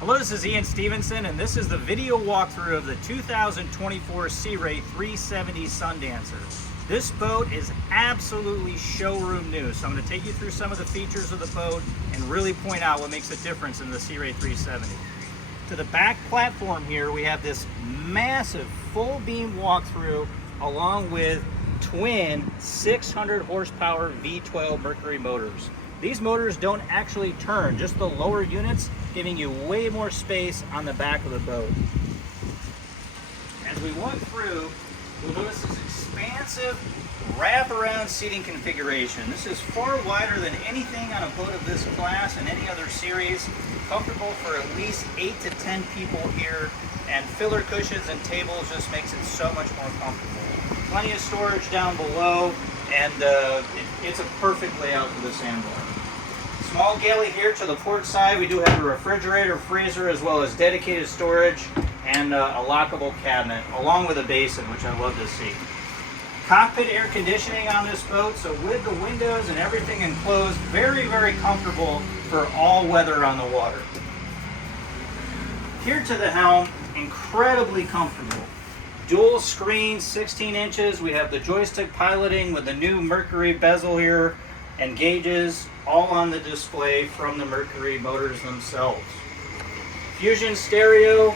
Hello, this is Ian Stevenson, and this is the video walkthrough of the 2024 Sea Ray 370 Sundancer. This boat is absolutely showroom new, so I'm going to take you through some of the features of the boat and really point out what makes a difference in the Sea Ray 370. To the back platform here, we have this massive full beam walkthrough along with twin 600 horsepower V12 Mercury motors. These motors don't actually turn, just the lower units, giving you way more space on the back of the boat. As we walk through, you'll notice this expansive wraparound seating configuration. This is far wider than anything on a boat of this class and any other series. Comfortable for at least 8 to 10 people here, and filler cushions and tables just makes it so much more comfortable. Plenty of storage down below, and it's a perfect layout for the sandbar. Small galley here to the port side. We do have a refrigerator, freezer, as well as dedicated storage and a lockable cabinet, along with a basin, which I love to see. Cockpit air conditioning on this boat, so with the windows and everything enclosed, very, very comfortable for all weather on the water. Here to the helm, incredibly comfortable. Dual screen, 16 inches. We have the joystick piloting with the new Mercury bezel here and gauges, all on the display from the Mercury motors themselves. Fusion stereo,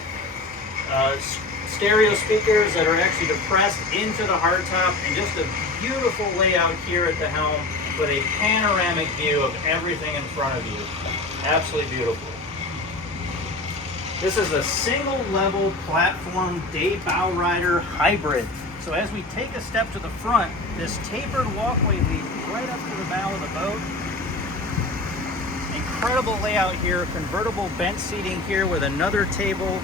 stereo speakers that are actually depressed into the hardtop, and just a beautiful layout here at the helm with a panoramic view of everything in front of you. Absolutely beautiful. This is a single level platform day bow rider hybrid. So as we take a step to the front, this tapered walkway leads right up to the bow of the boat. Incredible layout here, convertible bench seating here with another table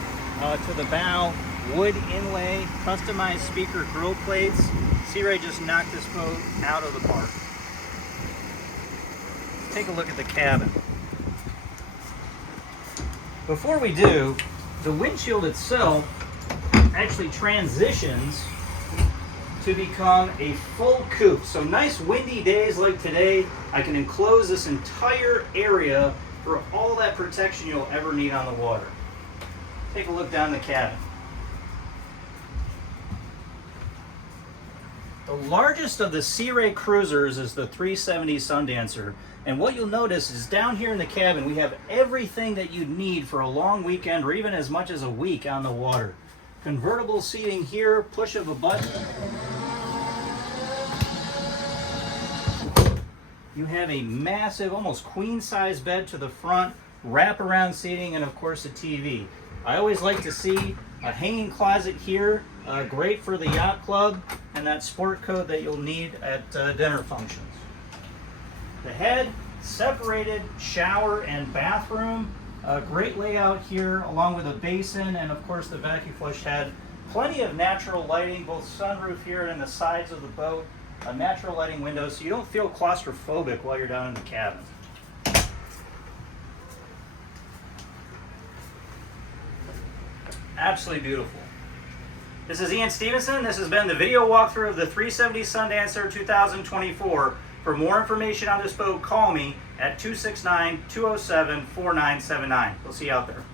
to the bow, wood inlay, customized speaker grill plates. Sea Ray just knocked this boat out of the park. Let's take a look at the cabin. Before we do, the windshield itself actually transitions to become a full coupe. So nice windy days like today, I can enclose this entire area for all that protection you'll ever need on the water. Take a look down the cabin. The largest of the Sea Ray cruisers is the 370 Sundancer. And what you'll notice is down here in the cabin, we have everything that you need for a long weekend or even as much as a week on the water. Convertible seating here, push of a button. You have a massive, almost queen-size bed to the front, wraparound seating, and of course a TV. I always like to see a hanging closet here, great for the yacht club, and that sport coat that you'll need at dinner functions. The head, separated shower and bathroom, great layout here, along with a basin and of course the vacuum flush head. Plenty of natural lighting, both sunroof here and in the sides of the boat. A natural lighting window so you don't feel claustrophobic while you're down in the cabin. Absolutely beautiful. This is Ian Stevenson. This has been the video walkthrough of the 370 Sundancer 2024. For more information on this boat, call me at 269-207-4979. We'll see you out there.